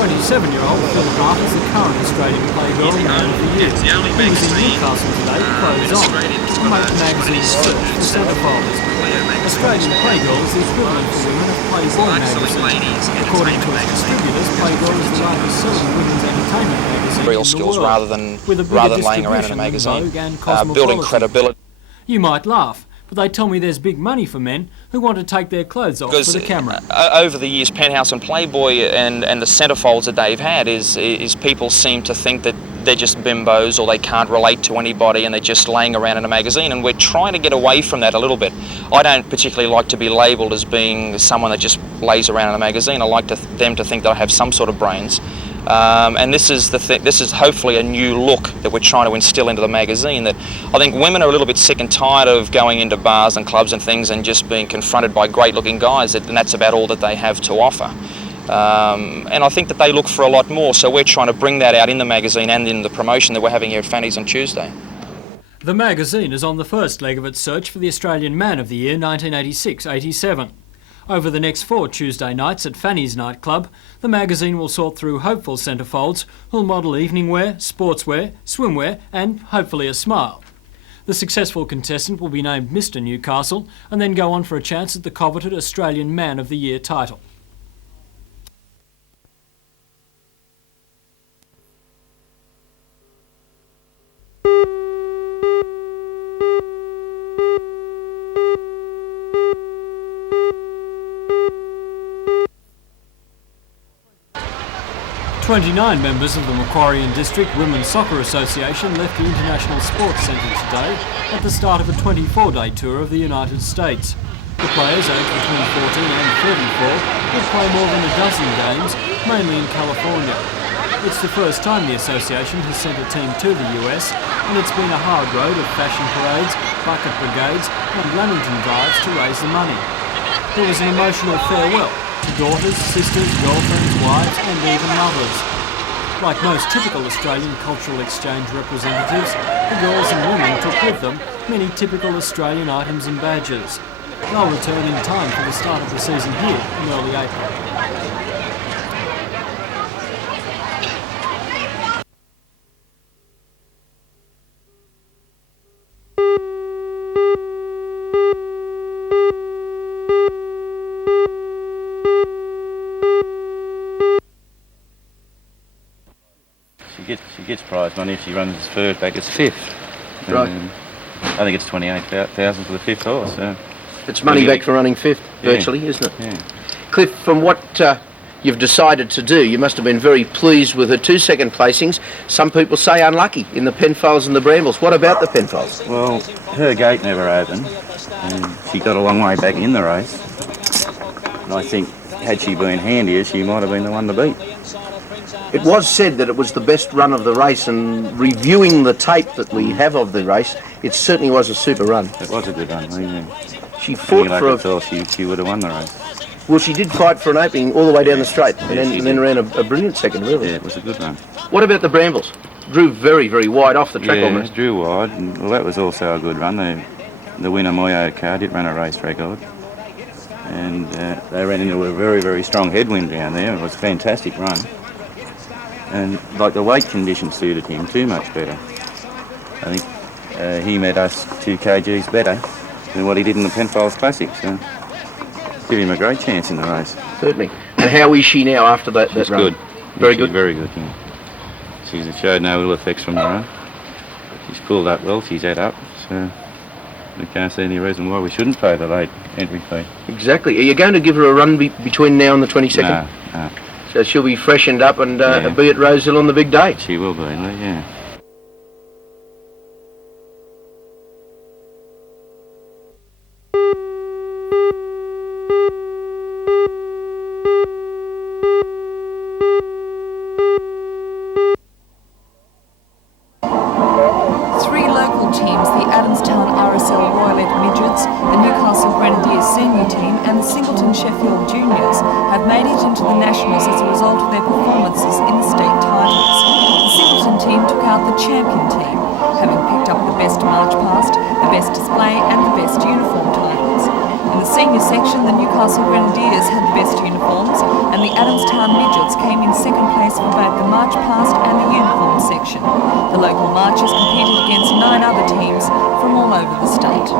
27-year-old Phil Hart is the current Australian Playgirl Man of the Year. He was in Newcastle today, clothes on, to make the magazine search for centrefolds. Australian Playgirl is the equivalent for women of Playboy magazine. According to its distributors, Playgirl is the largest selling women's entertainment magazine real in the skills world, rather than laying around in a magazine, building credibility. You might laugh, but they tell me there's big money for men who want to take their clothes off for the camera. Over the years, Penthouse and Playboy and the centrefolds that they've had is people seem to think that they're just bimbos or they can't relate to anybody and they're just laying around in a magazine, and we're trying to get away from that a little bit. I don't particularly like to be labelled as being someone that just lays around in a magazine. I like them to think that I have some sort of brains. And this is hopefully a new look that we're trying to instill into the magazine, that I think women are a little bit sick and tired of going into bars and clubs and things and just being confronted by great looking guys, and that's about all that they have to offer. And I think that they look for a lot more, so we're trying to bring that out in the magazine and in the promotion that we're having here at Fanny's on Tuesday. The magazine is on the first leg of its search for the Australian Man of the Year 1986-87. Over the next 4 Tuesday nights at Fanny's nightclub, the magazine will sort through hopeful centrefolds who'll model evening wear, sportswear, swimwear and, hopefully, a smile. The successful contestant will be named Mr Newcastle and then go on for a chance at the coveted Australian Man of the Year title. "29 members of the Macquarie District Women's Soccer Association left the International Sports Centre today at the start of a 24-day tour of the United States. The players aged between 14 and 34 will play more than a dozen games, mainly in California. It's the first time the association has sent a team to the US, and it's been a hard road of fashion parades, bucket brigades and Lamington drives to raise the money. There was an emotional farewell to daughters, sisters, girlfriends, wives and even mothers. Like most typical Australian cultural exchange representatives, the girls and women took with them many typical Australian items and badges. They'll return in time for the start of the season here in early April. She gets prize money if she runs first back. It's fifth. Right. I think it's 28,000 for the fifth horse. So it's money back for running fifth, virtually, isn't it? Yeah. Cliff, from what you've decided to do, you must have been very pleased with her 2 second placings. Some people say unlucky in the Penfolds and the Brambles. What about the Penfolds? Well, her gate never opened, and she got a long way back in the race. And I think had she been handier, she might have been the one to beat. It was said that it was the best run of the race, and reviewing the tape that we have of the race, it certainly was a super run. It was a good run. Yeah. She fought for she would have won the race. Well, she did fight for an opening all the way down the straight, and then ran a brilliant second, really. Yeah, it was a good run. What about the Brambles? Drew very, very wide off the track almost. Yeah, drew wide. And, well, that was also a good run. The winner, Moyo car, did run a race record. And they ran into a very, very strong headwind down there. It was a fantastic run. And like the weight condition suited him too much better. I think he met us 2 kgs better than what he did in the Penfolds Classic. So give him a great chance in the race. Certainly. And how is she now after that run? Good. Very good. Very good. Yeah. She's showed no ill effects from the run. She's pulled up well. She's head up. So we can't see any reason why we shouldn't pay the late entry fee. Exactly. Are you going to give her a run between now and the 22nd? No. So she'll be freshened up and be at Rosehill on the big day. She will be, yeah. Three local teams, the Adamstown RSL Royal Ed Midgets, the Newcastle Grenadiers senior team and the Singleton Sheffield Juniors, have made it into the Nationals as a result of their performances in the state titles. The Singleton team took out the champion team, having picked up the best march past, the best display and the best uniform titles. In the senior section, the Newcastle Grenadiers had the best uniforms, and the Adamstown Midgets came in second place for both the march past and the uniform section. The local marchers competed against 9 other teams from all over the state.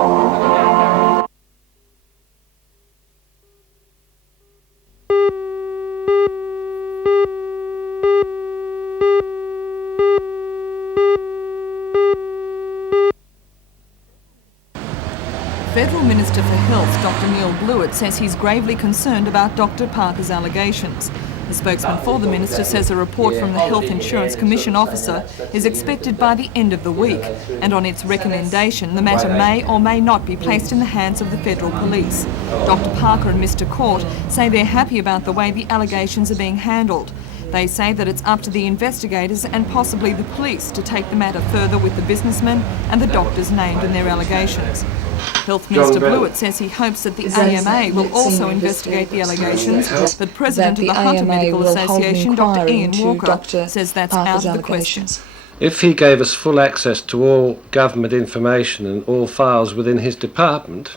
Federal Minister for Health, Dr Neil Blewett, says he's gravely concerned about Dr Parker's allegations. The spokesman for the minister says a report from the Health Insurance Commission officer is expected by the end of the week, and on its recommendation, the matter may or may not be placed in the hands of the Federal Police. Dr Parker and Mr Court say they're happy about the way the allegations are being handled. They say that it's up to the investigators and possibly the police to take the matter further with the businessmen and the doctors named in their allegations. Health Minister Blewett says he hopes that the AMA will also investigate the allegations, but President of the Hunter Medical Association, Dr Ian Walker, says that's out of the question. If he gave us full access to all government information and all files within his department,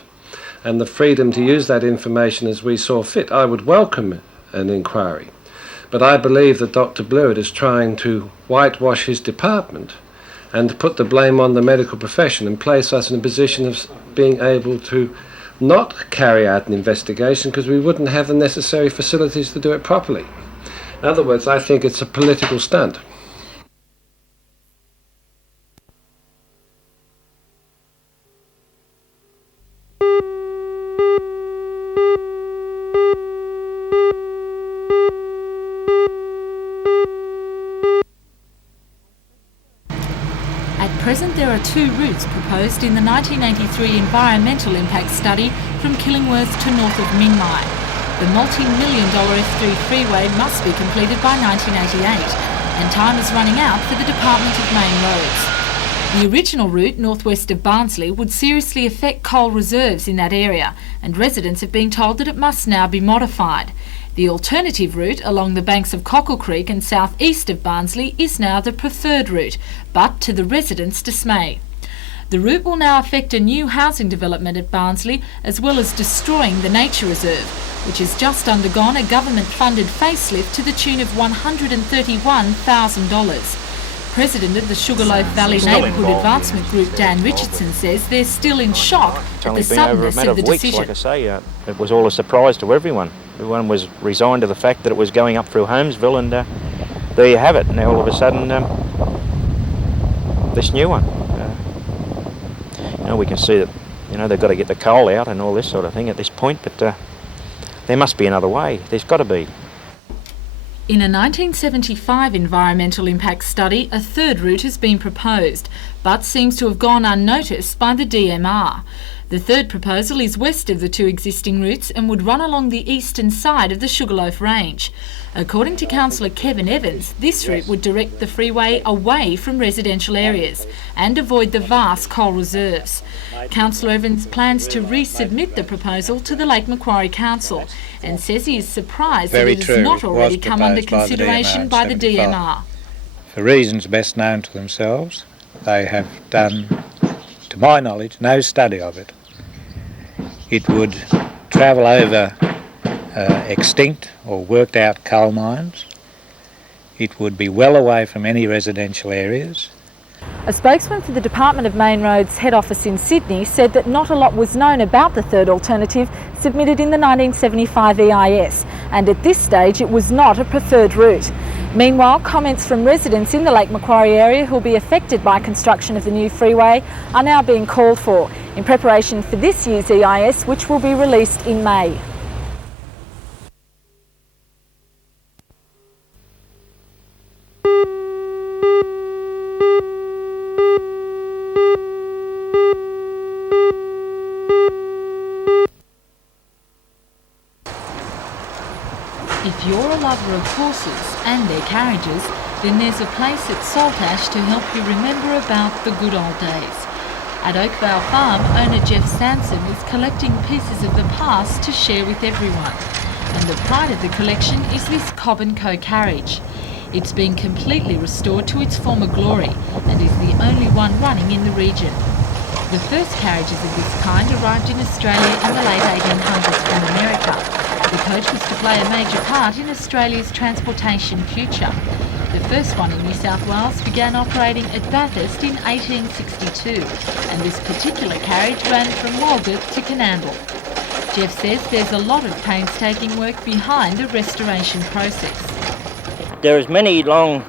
and the freedom to use that information as we saw fit, I would welcome an inquiry. But I believe that Dr Blewett is trying to whitewash his department and put the blame on the medical profession and place us in a position of being able to not carry out an investigation because we wouldn't have the necessary facilities to do it properly. In other words, I think it's a political stunt. At present, there are 2 routes proposed in the 1983 Environmental Impact Study from Killingworth to north of Minmai. The multi-million-dollar F3 freeway must be completed by 1988, and time is running out for the Department of Main Roads. The original route northwest of Barnsley would seriously affect coal reserves in that area, and residents have been told that it must now be modified. The alternative route along the banks of Cockle Creek and southeast of Barnsley is now the preferred route, but to the residents' dismay. The route will now affect a new housing development at Barnsley, as well as destroying the nature reserve, which has just undergone a government-funded facelift to the tune of $131,000. President of the Sugarloaf Valley Neighbourhood Advancement Group, Dan Richardson, says they're still in shock at the suddenness of the decision. Like I say, it was all a surprise to everyone. Everyone was resigned to the fact that it was going up through Holmesville, and there you have it. Now all of a sudden, this new one. We can see that they've got to get the coal out and all this sort of thing at this point, but there must be another way. There's got to be. In a 1975 environmental impact study, a third route has been proposed, but seems to have gone unnoticed by the DMR. The third proposal is west of the 2 existing routes and would run along the eastern side of the Sugarloaf Range. According to Councillor Kevin Evans, this route would direct the freeway away from residential areas and avoid the vast coal reserves. Councillor Evans plans to resubmit the proposal to the Lake Macquarie Council and says he is surprised that it has not already come under consideration by the DMR. For reasons best known to themselves, they have done, to my knowledge, no study of it. It would travel over extinct or worked out coal mines. It would be well away from any residential areas. A spokesman for the Department of Main Roads head office in Sydney said that not a lot was known about the third alternative submitted in the 1975 EIS, and at this stage it was not a preferred route. Meanwhile, comments from residents in the Lake Macquarie area who will be affected by construction of the new freeway are now being called for in preparation for this year's EIS, which will be released in May. If you're a lover of horses and their carriages, then there's a place at Saltash to help you remember about the good old days. At Oakvale Farm, owner Jeff Sanson is collecting pieces of the past to share with everyone. And the pride of the collection is this Cobb & Co carriage. It's been completely restored to its former glory and is the only one running in the region. The first carriages of this kind arrived in Australia in the late 1800s from America. The coach was to play a major part in Australia's transportation future. The first one in New South Wales began operating at Bathurst in 1862, and this particular carriage ran from Walgett to Canandle. Jeff says there's a lot of painstaking work behind the restoration process. There is many long,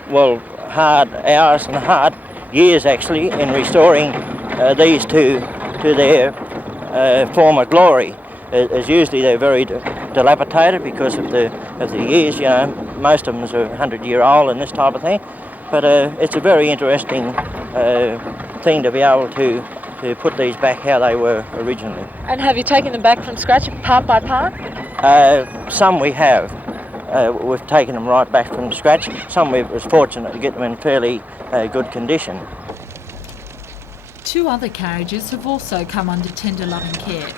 hard hours and hard years actually in restoring these to their former glory. As usually they're very dilapidated because of the years. You know, most of them are 100-year-old and this type of thing. But it's a very interesting thing to be able to put these back how they were originally. And have you taken them back from scratch, part by part? Some we have. We've taken them right back from scratch. Some we was fortunate to get them in fairly good condition. Two other carriages have also come under tender loving care.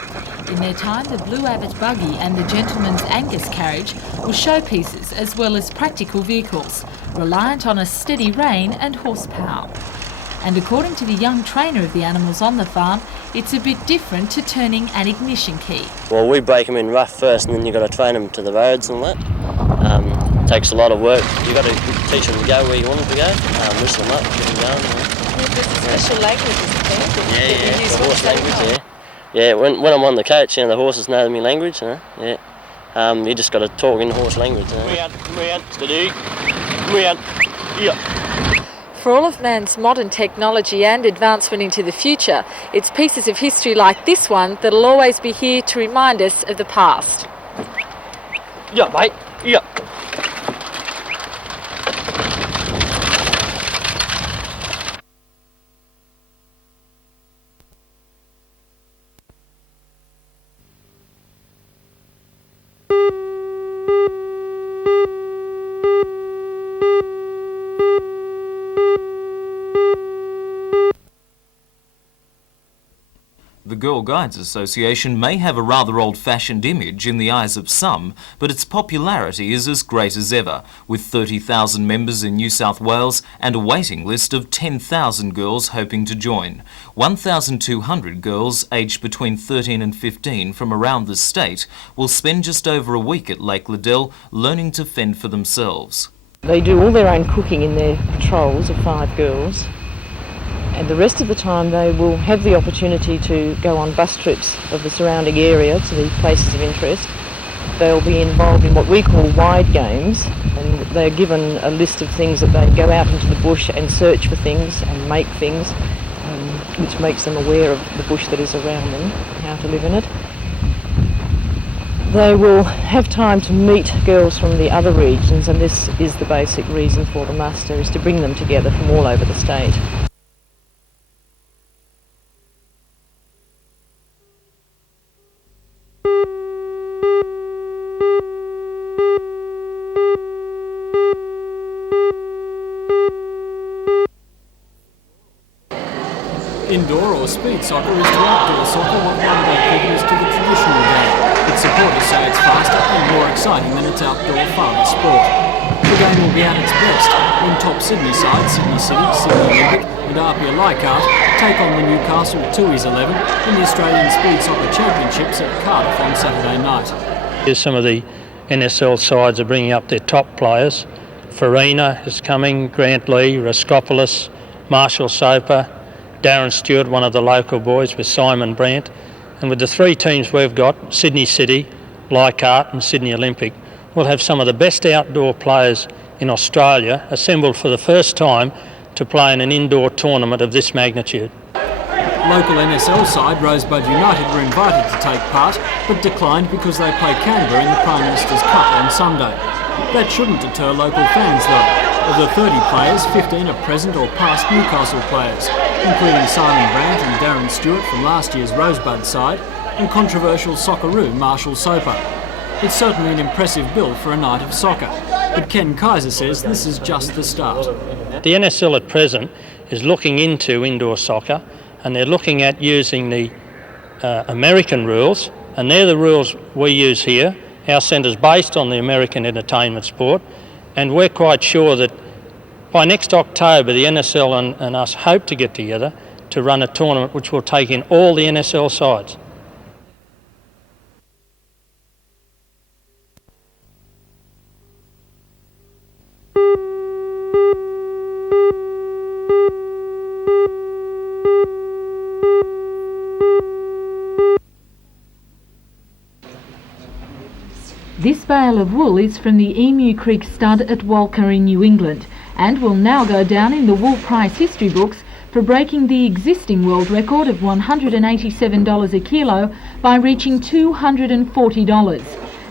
In their time, the Blue Abbot buggy and the Gentleman's Angus carriage were showpieces as well as practical vehicles, reliant on a steady rein and horsepower. And according to the young trainer of the animals on the farm, it's a bit different to turning an ignition key. Well, we break them in rough first, and then you've got to train them to the roads and that. Takes a lot of work. You've got to teach them to go where you want them to go, whistle them up, get them going. There's a special language, isn't there? Yeah, the horse language, yeah. When I'm on the coach, the horses know my language, yeah. You just got to talk in horse language, steady, yeah. For all of man's modern technology and advancement into the future, it's pieces of history like this one that'll always be here to remind us of the past. Yeah, mate, yeah. The Girl Guides Association may have a rather old-fashioned image in the eyes of some, but its popularity is as great as ever, with 30,000 members in New South Wales and a waiting list of 10,000 girls hoping to join. 1,200 girls aged between 13 and 15 from around the state will spend just over a week at Lake Liddell learning to fend for themselves. They do all their own cooking in their patrols of 5 girls. And the rest of the time they will have the opportunity to go on bus trips of the surrounding area to the places of interest. They'll be involved in what we call wide games, and they're given a list of things that they go out into the bush and search for things and make things, which makes them aware of the bush that is around them, how to live in it. They will have time to meet girls from the other regions, and this is the basic reason for the muster, is to bring them together from all over the state. Indoor or speed soccer is to outdoor soccer what one-day cricket is to the traditional game. Its supporters say it's faster and more exciting than its outdoor father sport. The game will be at its best when top Sydney sides, Sydney City, Sydney Olympic and Apia Leichhardt take on the Newcastle Tooheys 11 in the Australian Speed Soccer Championships at Cardiff on Saturday night. Here's some of the NSL sides are bringing up their top players. Farina is coming, Grant Lee, Raskopoulos, Marshall Soper, Darren Stewart, one of the local boys, with Simon Brandt. And with the 3 teams we've got, Sydney City, Leichhardt and Sydney Olympic, we'll have some of the best outdoor players in Australia assembled for the first time to play in an indoor tournament of this magnitude. Local NSL side Rosebud United were invited to take part, but declined because they play Canberra in the Prime Minister's Cup on Sunday. That shouldn't deter local fans though. Of the 30 players, 15 are present or past Newcastle players, including Simon Brandt and Darren Stewart from last year's Rosebud side, and controversial Socceroo Marshall Soper. It's certainly an impressive build for a night of soccer, but Ken Kaiser says this is just the start. The NSL at present is looking into indoor soccer, and they're looking at using the American rules, and they're the rules we use here. Our centre's based on the American entertainment sport, and we're quite sure that by next October the NSL and us hope to get together to run a tournament which will take in all the NSL sides. This bale of wool is from the Emu Creek stud at Walker in New England and will now go down in the wool price history books for breaking the existing world record of $187 a kilo by reaching $240.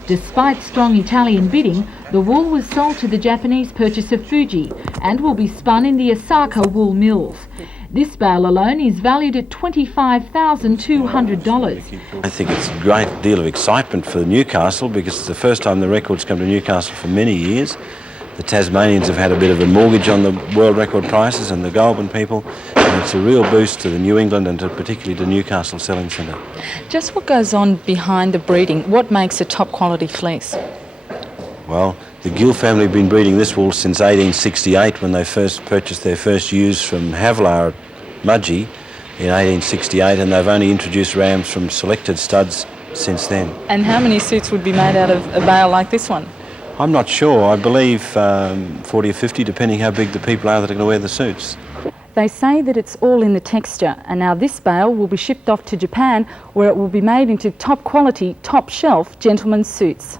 Despite strong Italian bidding, the wool was sold to the Japanese purchaser Fuji and will be spun in the Osaka wool mills. This bale alone is valued at $25,200. I think it's a great deal of excitement for Newcastle because it's the first time the record's come to Newcastle for many years. The Tasmanians have had a bit of a mortgage on the world record prices and the Goulburn people, and it's a real boost to the New England and particularly to Newcastle selling centre. Just what goes on behind the breeding? What makes a top quality fleece? Well, the Gill family have been breeding this wool since 1868 when they first purchased their first ewes from Havlar at Mudgee in 1868, and they've only introduced rams from selected studs since then. And how many suits would be made out of a bale like this one? I'm not sure. I believe 40 or 50, depending how big the people are that are going to wear the suits. They say that it's all in the texture, and now this bale will be shipped off to Japan where it will be made into top quality, top shelf gentlemen's suits.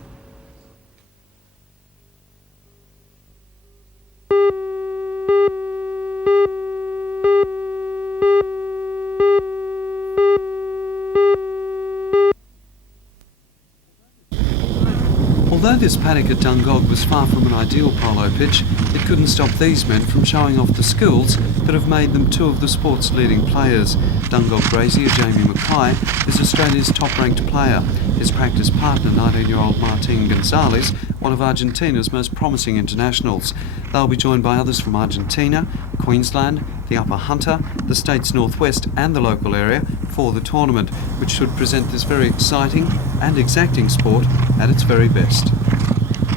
Although this paddock at Dungog was far from an ideal polo pitch, it couldn't stop these men from showing off the skills that have made them two of the sport's leading players. Dungog grazier Jamie Mackay is Australia's top-ranked player. His practice partner, 19-year-old Martin Gonzalez, one of Argentina's most promising internationals. They'll be joined by others from Argentina, Queensland, the Upper Hunter, the state's northwest and the local area for the tournament, which should present this very exciting and exacting sport at its very best.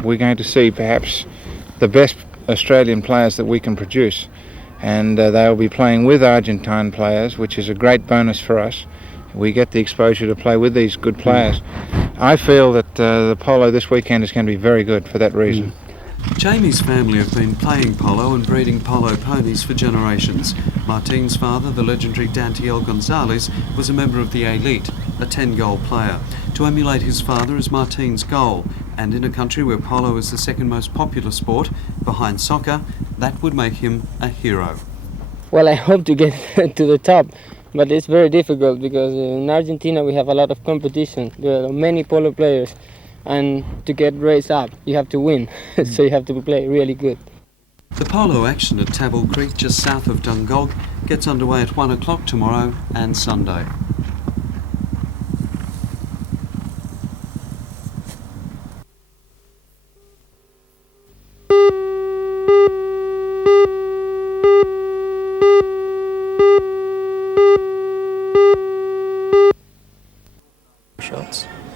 We're going to see perhaps the best Australian players that we can produce, and they'll be playing with Argentine players, which is a great bonus for us. We get the exposure to play with these good players. I feel that the polo this weekend is going to be very good for that reason. Jamie's family have been playing polo and breeding polo ponies for generations. Martin's father, the legendary Dantiel Gonzalez, was a member of the elite, a 10-goal player. To emulate his father is Martin's goal, and in a country where polo is the second most popular sport, behind soccer, that would make him a hero. Well, I hope to get to the top, but it's very difficult because in Argentina we have a lot of competition. There are many polo players, and to get raised up, you have to win, so you have to play really good. The polo action at Tabble Creek, just south of Dungog, gets underway at 1 o'clock tomorrow and Sunday.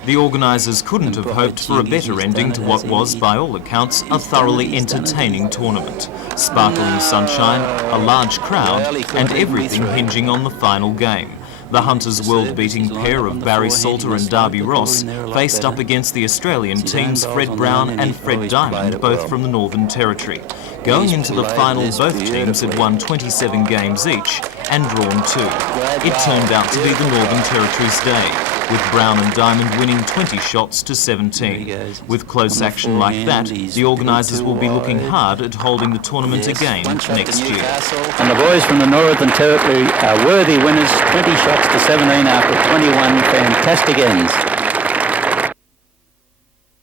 The organisers couldn't have hoped for a better ending to what was, by all accounts, a thoroughly entertaining tournament. Sparkling sunshine, a large crowd, and everything hinging on the final game. The Hunters' world-beating pair of Barry Salter and Darby Ross faced up against the Australian teams Fred Brown and Fred Diamond, both from the Northern Territory. Going into the final, both teams had won 27 games each and drawn 2. It turned out to be the Northern Territory's day, with Brown and Diamond winning 20 shots to 17. With close action like that, the organisers will be looking hard at holding the tournament again next year. And the boys from the Northern Territory are worthy winners, 20 shots to 17 after 21 fantastic ends.